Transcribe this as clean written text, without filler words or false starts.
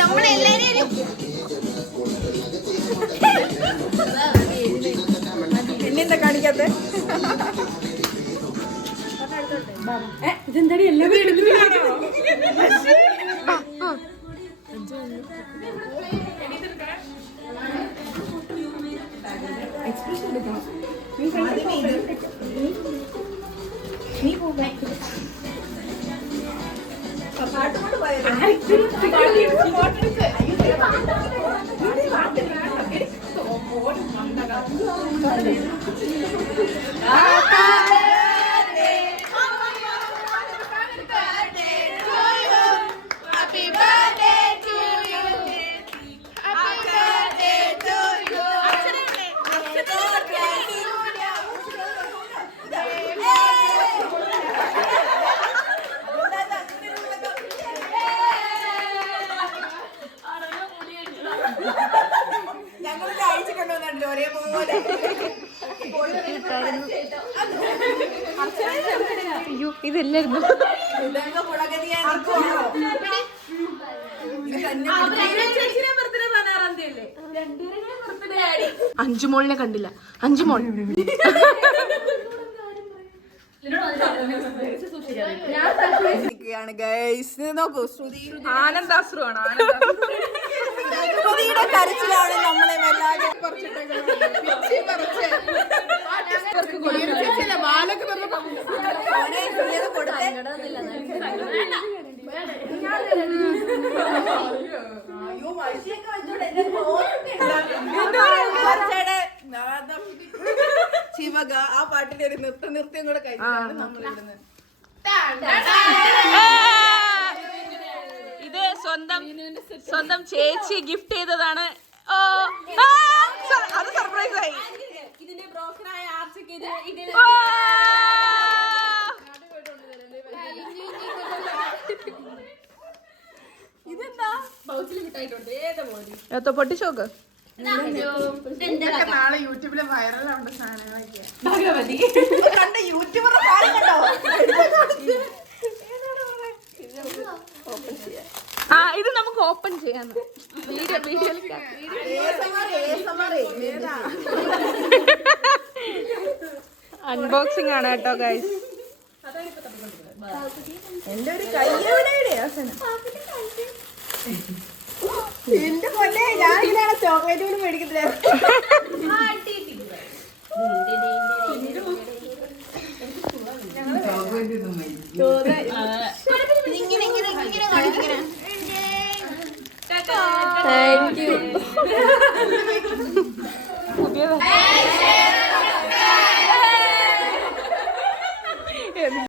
നമ്മളെല്ലാരും പിന്നെന്താ കാണിക്കാത്ത ഇതെന്താടി എല്ലാവരും എടുക്കുകയാണോ? അയ്യോ ഇതെല്ലായിരുന്നു അഞ്ചുമോളിനെ കണ്ടില്ല. അഞ്ചുമോൾ നോക്കൂ ശ്രുതി ആനന്ദാശ്രുവാണ്. ശ്രുതിയുടെ കരച്ചിലാണ് നമ്മളെ വല്ലാതെ ശിവക ആ പാട്ടിന്റെ ഒരു നൃത്യം കൂടെ കഴിഞ്ഞാണ് നമ്മളിടുന്നത്. ഇത് സ്വന്തം ചേച്ചി ഗിഫ്റ്റ് ചെയ്തതാണ്. അത് സർപ്രൈസ് ആയി. ഇതിന്റെ ബ്രോക്കറായ ആർച്ചയ്ക്ക് ഇതെന്താ ബൗച്ചിൽ മിഠായിട്ടുണ്ട്. ഏതാ മോദി പൊട്ടിച്ചോക്ക്. നാളെ യൂട്യൂബിലെ വൈറലാവുന്ന സാധനങ്ങളൊക്കെ ഭഗവതി കണ്ട യൂട്യൂബർ കണ്ടോ? ഇത് നമുക്ക് ഓപ്പൺ ചെയ്യാം. വീഡിയോയിൽ അൺബോക്സിംഗ് ആണ് കേട്ടോ ഗൈസ്. എന്റെ ഒരു കയ്യെവിടെയാ എന്റെ പോലെ ഞാൻ ഇതാണ് ചോക്ലേറ്റ് കൂടി മേടിക്കത്തില്ല. Thank you.